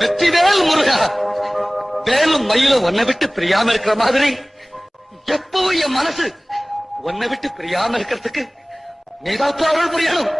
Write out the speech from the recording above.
வெற்றிவேல் முருகா, வேலும் மயிலும் உன்னை விட்டு பிரியாம இருக்கிற மாதிரி எப்பவும் என் மனசு உன்னை விட்டு பிரியாம இருக்கிறதுக்கு நீதான் அருள் புரியணும்.